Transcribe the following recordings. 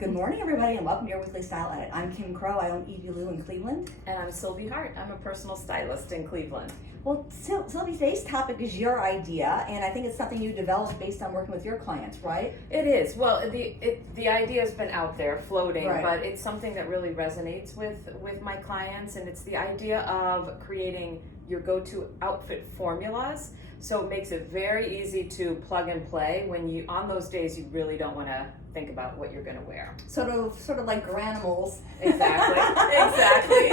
Good morning, everybody, and welcome to your weekly style edit. I'm Kim Crow. I own Evie Lou in Cleveland. And I'm Sylvie Hart. I'm a personal stylist in Cleveland. Well, Sylvie, today's topic is your idea, and I think it's something you developed based on working with your clients, right? It is. Well, the idea has been out there floating, Right. but it's something that really resonates with my clients, and it's the idea of creating your go-to outfit formulas. So it makes it very easy to plug and play when you, on those days, you really don't want to think about what you're going to wear. Sort of like granimals. Exactly.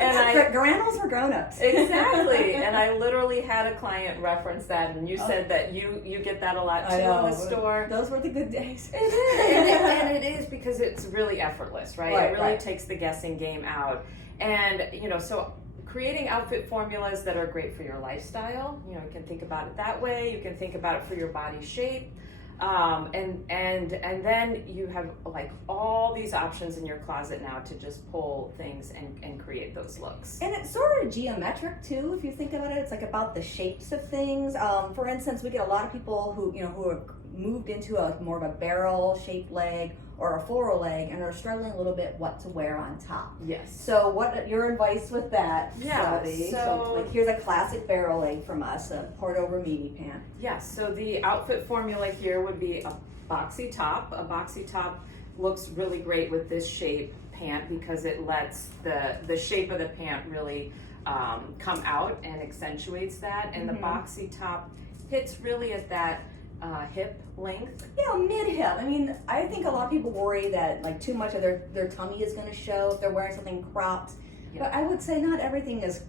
And granimals were grown-ups. Exactly. And I literally had a client reference that, and you said that you get that a lot too in the store. Those were the good days. It is. and it is because it's really effortless, right? It really takes the guessing game out. And, so creating outfit formulas that are great for your lifestyle, you can think about it that way. You can think about it for your body shape. And then you have like all these options in your closet now to just pull things and create those looks. And it's sort of geometric too, if you think about it. It's like about the shapes of things. For instance, we get a lot of people who have moved into more of a barrel shaped leg or a floral leg and are struggling a little bit what to wear on top. Yes. So what your advice with that? Yeah. So like here's a classic barrel leg from us, a poured over meaty pant. Yes. So the outfit formula here would be a boxy top. A boxy top looks really great with this shape pant because it lets the shape of the pant really come out and accentuates that. And the boxy top hits really at that hip length. Mid-hip. I mean, I think a lot of people worry that like too much of their tummy is going to show if they're wearing something cropped. Yeah. But I would say not everything is,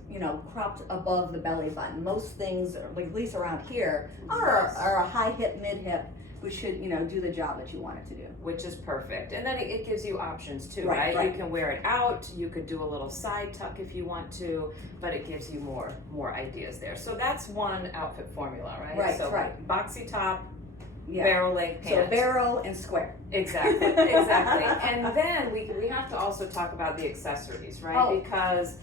cropped above the belly button. Most things, like at least around here, are a high hip, mid-hip, which should, do the job that you want it to do. Which is perfect. And then it gives you options too, right? You can wear it out, you could do a little side tuck if you want to, but it gives you more ideas there. So that's one outfit formula, right? Right, so boxy top, barrel leg pant. So barrel and square. Exactly. And then we have to also talk about the accessories, right? Because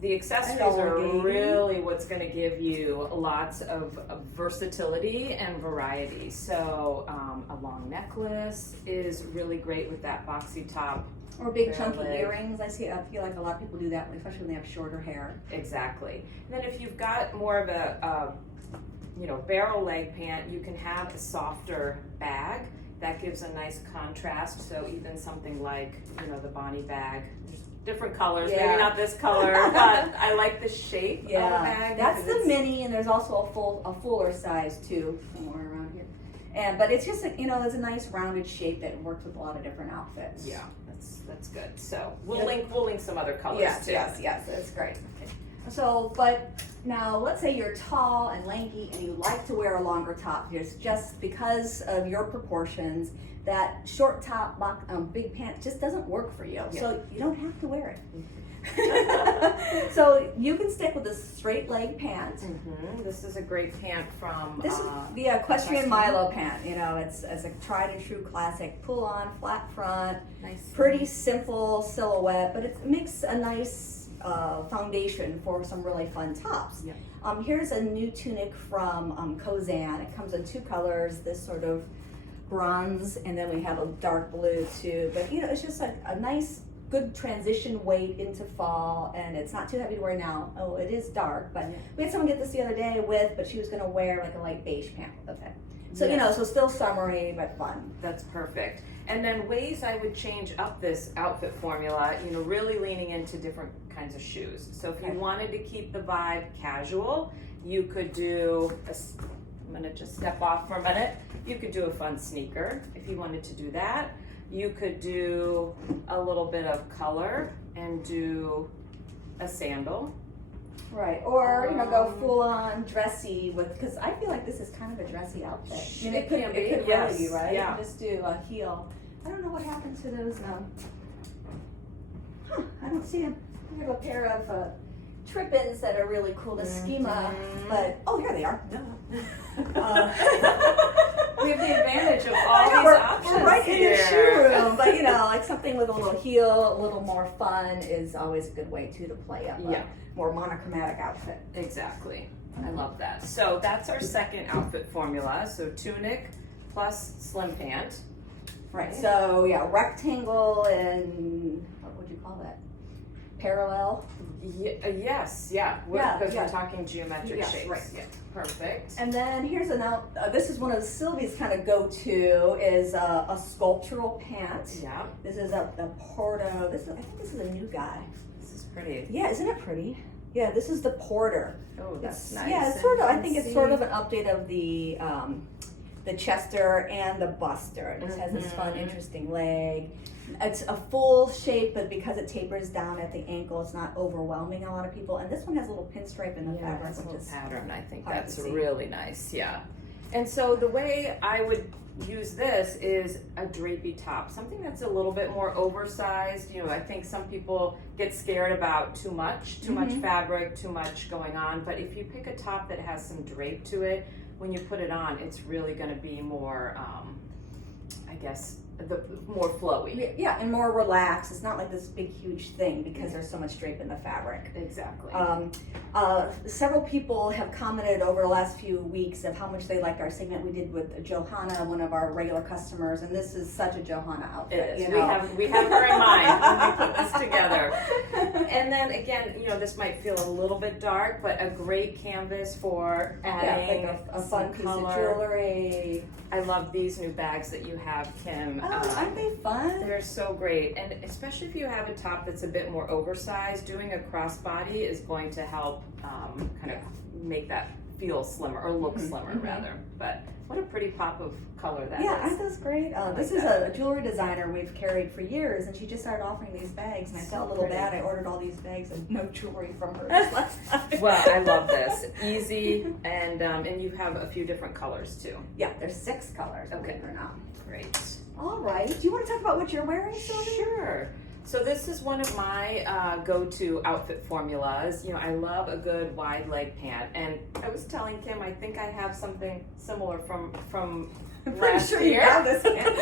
the accessories are really what's going to give you lots of versatility and variety. So a long necklace is really great with that boxy top. Or big chunky earrings. I feel like a lot of people do that, especially when they have shorter hair. Exactly. And then if you've got more of a barrel leg pant, you can have a softer bag that gives a nice contrast. So even something like the Bonnie bag, there's different colors, maybe not this color, but I like the shape of the bag. That's the mini, and there's also a fuller size too, somewhere around here. But it's just it's a nice rounded shape that works with a lot of different outfits. Yeah, that's good. So we'll link some other colors too. Yes, that's great. Okay. So, but now let's say you're tall and lanky and you like to wear a longer top. Here's just because of your proportions, that short top, big pant just doesn't work for you. Yeah. So you don't have to wear it. So you can stick with a straight leg pant. This is a great pant from this is the Equestrian Milo pant. It's a tried and true classic. Pull on, flat front, pretty simple silhouette, but it makes a nice foundation for some really fun tops. Yeah. Here's a new tunic from Kozan. It comes in two colors, this sort of bronze, and then we have a dark blue too. But it's just like a nice, good transition weight into fall, and it's not too heavy to wear now. Oh, it is dark, but we had someone get this the other day but she was going to wear like a light beige pant with it. So so still summery but fun. That's perfect. And then ways I would change up this outfit formula, really leaning into different kinds of shoes. So if you wanted to keep the vibe casual, you could do I'm going to just step off for a minute. You could do a fun sneaker if you wanted to do that. You could do a little bit of color and do a sandal. Right, or go full on dressy because I feel like this is kind of a dressy outfit. It could really be, right? Yeah. You can just do a heel. I don't know what happened to those. I don't see them. I have a pair of trip-ins that are really cool to schema, but here they are. We have the advantage of all these options. We're right here in the shoe room, but like something with a little heel, a little more fun is always a good way to play up a more monochromatic outfit. Exactly. I love that. So that's our second outfit formula. So tunic plus slim pant. Right. So yeah, rectangle and what would you call that? Parallel. Yes. Yeah. Because we're talking geometric shapes. Right. Yeah. Perfect. And then here's this is one of Sylvie's kind of go-to is a sculptural pant. Yeah. This is a Porto. I think this is a new guy. This is pretty. Yeah, isn't it pretty? Yeah, this is the Porter. Oh, that's nice. Yeah, it's sort of. I think it's sort of an update of the Chester and the Buster. It just has this fun, interesting leg. It's a full shape, but because it tapers down at the ankle, it's not overwhelming a lot of people. And this one has a little pinstripe in the fabric, which is pattern. I think hard that's to see. Really nice. Yeah. And so the way I would use this is a drapey top, something that's a little bit more oversized. You know, I think some people get scared about too much fabric, too much going on. But if you pick a top that has some drape to it, when you put it on, it's really going to be more, I guess, more flowy. Yeah, and more relaxed. It's not like this big, huge thing because there's so much drape in the fabric. Exactly. Several people have commented over the last few weeks of how much they liked our segment we did with Johanna, one of our regular customers, and this is such a Johanna outfit. It is. You know? We have her in mind when we put this together. And then again, you know, this might feel a little bit dark, but a great canvas for adding like a fun piece color. of jewelry. I love these new bags that you have, Kim. Aren't they fun? They're so great, and especially if you have a top that's a bit more oversized, doing a crossbody is going to help kind of make that feel slimmer or look slimmer rather. But what a pretty pop of color that is. Yeah, aren't those great? This is a jewelry designer we've carried for years, and she just started offering these bags, and I felt a little bad. I ordered all these bags and no jewelry from her last time. Well, I love this. Easy, and you have a few different colors too. Yeah, there's 6 colors. Okay. Believe it or not. Great. All right. Do you want to talk about what you're wearing, Sylvie? Sure. So this is one of my go-to outfit formulas. You know, I love a good wide leg pant, and I was telling Kim I think I have something similar from I'm pretty last sure year. you have this pant.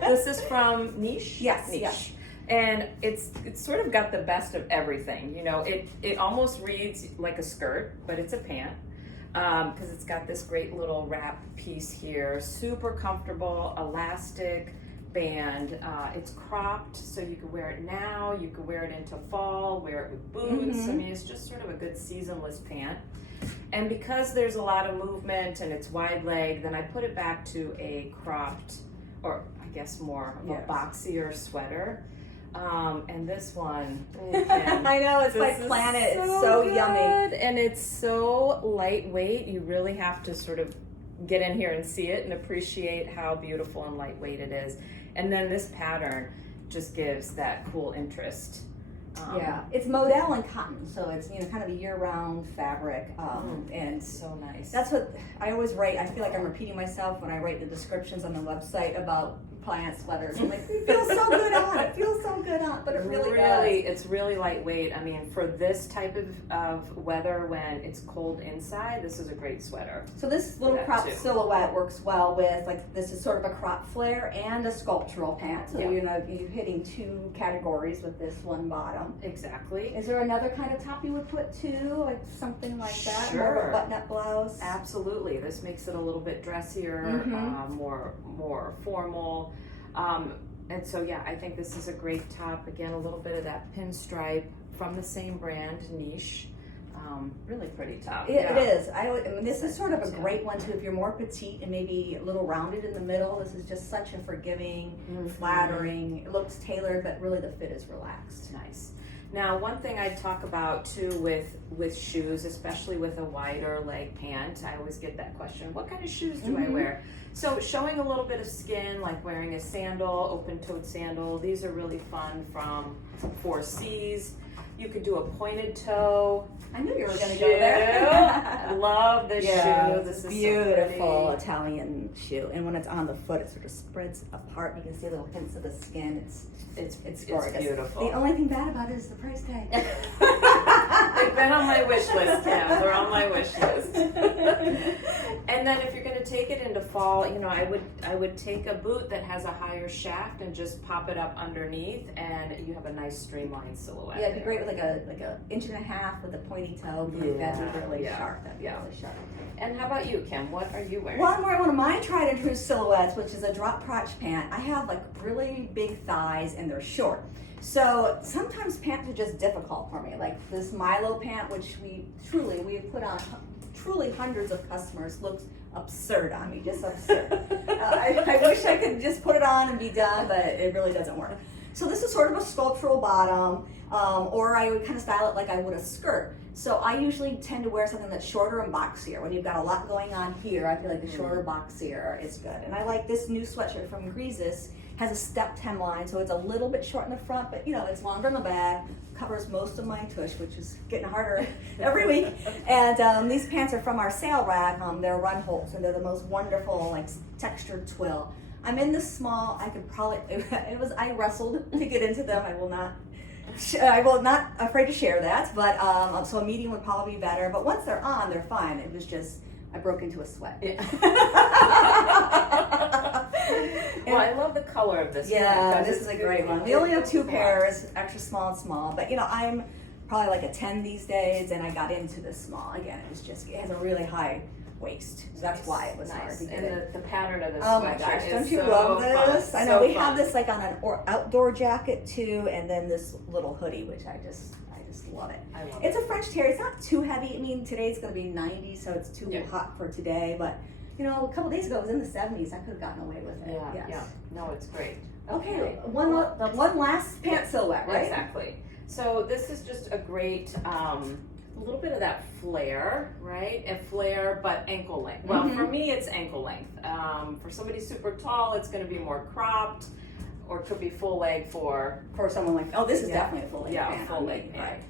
This is from Niche. Yes. Niche. Yes. And it's sort of got the best of everything. You know, it almost reads like a skirt, but it's a pant. Because it's got this great little wrap piece here, super comfortable, elastic band. It's cropped, so you could wear it now, you could wear it into fall, wear it with boots. I mean, it's just sort of a good seasonless pant. And because there's a lot of movement and it's wide leg, then I put it back to a cropped, or I guess more of a boxier sweater. And this one, I know, it's like Planet. It's so yummy. And it's so lightweight. You really have to sort of get in here and see it and appreciate how beautiful and lightweight it is. And then this pattern just gives that cool interest. Yeah, it's modal and cotton, so it's kind of a year-round fabric, and so nice. That's what I always write. I feel like I'm repeating myself when I write the descriptions on the website about Planet sweaters. I'm like, it feels so good on. It feels so good on, but it really does. It's really lightweight. I mean, for this type of weather when it's cold inside, this is a great sweater. So this little crop silhouette works well with, like, this is sort of a crop flare and a sculptural pant. So you're hitting 2 categories with this one bottom. Exactly. Is there another kind of top you would put too, like something like that? Sure. More of a button-up blouse. Absolutely. This makes it a little bit dressier, more formal. And so, yeah, I think this is a great top. Again, a little bit of that pinstripe from the same brand, Niche. Really pretty top. It is. I mean, this is sort of a great one too. If you're more petite and maybe a little rounded in the middle, this is just such a forgiving, flattering. It looks tailored, but really the fit is relaxed. Nice. Now, one thing I talk about too with shoes, especially with a wider leg pant, I always get that question, what kind of shoes do I wear? So showing a little bit of skin, like wearing a sandal, open-toed sandal, these are really fun from 4Cs. You could do a pointed toe. I knew you were going to go there. I love this shoe. This is beautiful so Italian shoe, and when it's on the foot, it sort of spreads apart. You can see little hints of the skin. It's gorgeous. It's beautiful. The only thing bad about it is the price tag. They've been on my wish list, Kim. They're on my wish list. And then if you're going to take it into fall, you know, I would take a boot that has a higher shaft and just pop it up underneath, and you have a nice streamlined silhouette. Yeah, it'd be great with like a inch and a half with a pointy toe. That'd be really sharp. That'd be really sharp. And how about you, Kim? What are you wearing? Well, I'm wearing one of my tried and true silhouettes, which is a drop crotch pant. I have like really big thighs and they're short. So sometimes pants are just difficult for me. Like this Milo pant, which we've put on truly hundreds of customers, looks absurd on me, just absurd. I wish I could just put it on and be done, but it really doesn't work. So this is sort of a sculptural bottom, or I would kind of style it like I would a skirt. So I usually tend to wear something that's shorter and boxier. When you've got a lot going on here, I feel like the shorter, boxier is good. And I like this new sweatshirt from Greases. Has a stepped hemline, so it's a little bit short in the front, but you know, it's longer in the back, covers most of my tush, which is getting harder every week. And these pants are from our sale rack. They're run holds, and they're the most wonderful, like textured twill. I'm in the small. I could probably. I wrestled to get into them. I will not afraid to share that. But so a medium would probably be better. But once they're on, they're fine. It was just I broke into a sweat. Yeah. Well, I love the color of this. Yeah, this is a great one. We only have two pairs, extra small and small. But you know, I'm probably like a 10 these days, and I got into the small. Again, it has a really high waist. So that's why it was hard to get it. The pattern of this Oh my gosh, don't you love this? I know we have this like on an outdoor jacket too, and then this little hoodie, which I just love it. I love it's a French terry. It's not too heavy. I mean, today's going to be 90, so it's too hot for today. But you know, a couple days ago it was in the 70s. I could have gotten away with it. Yeah. No, it's great. Okay, one last pant silhouette, right? Exactly. So this is just a great, a little bit of that flare, right? A flare, but ankle length. Well, for me, it's ankle length. For somebody super tall, it's going to be more cropped, or it could be full leg for someone like. Oh, this is definitely a full leg pant. Yeah, full leg pant.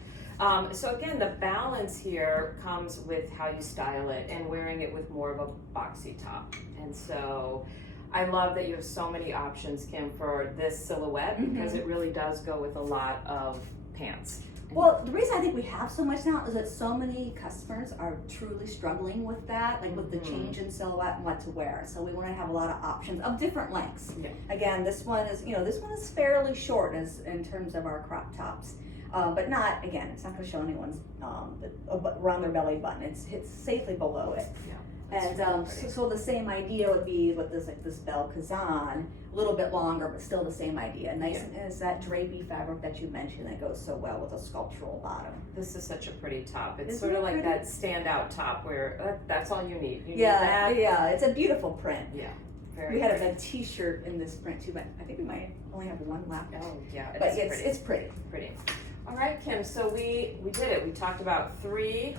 Right. So again, the balance here comes with how you style it and wearing it with more of a boxy top. And so I love that you have so many options, Kim, for this silhouette because it really does go with a lot of pants. Well, the reason I think we have so much now is that so many customers are truly struggling with that, like with the change in silhouette and what to wear. So we want to have a lot of options of different lengths. Yeah. Again, this one is fairly short in terms of our crop tops. But not, again, it's not going to show anyone's around their belly button. It's safely below it. Yeah. And so the same idea would be with this bel kazan, a little bit longer, but still the same idea. Nice, and it's that drapey fabric that you mentioned that goes so well with a sculptural bottom. This is such a pretty top. It's sort of like that standout top where that's all you need. You need that. Yeah, it's a beautiful print. Yeah. We had a T-shirt in this print too, but I think we might only have one left. Oh, yeah. But it's pretty. Pretty. All right, Kim. So we did it. We talked about three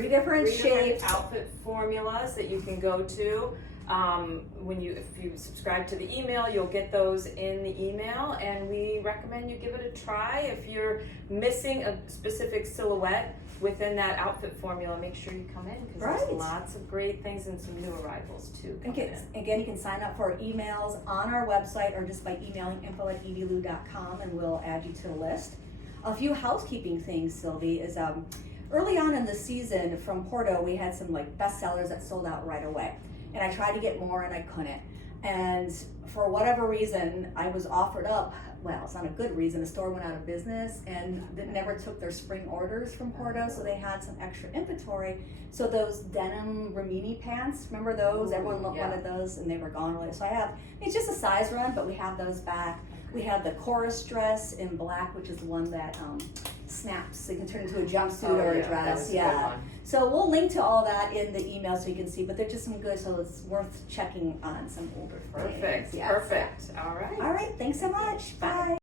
different shapes, outfit formulas that you can go to. If you subscribe to the email, you'll get those in the email, and we recommend you give it a try. If you're missing a specific silhouette within that outfit formula, make sure you come in because there's lots of great things and some new arrivals too. Again, you can sign up for our emails on our website or just by emailing info@edlu.com, and we'll add you to the list. A few housekeeping things, Sylvie, is early on in the season from Porto, we had some like bestsellers that sold out right away. And I tried to get more and I couldn't. And for whatever reason, I was offered up, well, it's not a good reason, the store went out of business and they never took their spring orders from Porto, so they had some extra inventory. So those denim Rimini pants, remember those? Everyone wanted those and they were gone really. So it's just a size run, but we have those back. We have the chorus dress in black, which is the one that snaps, so you can turn into a jumpsuit or a dress. So we'll link to all that in the email so you can see, but they're just some good, so it's worth checking on some older things. Perfect. All right. All right, thanks so much. Bye.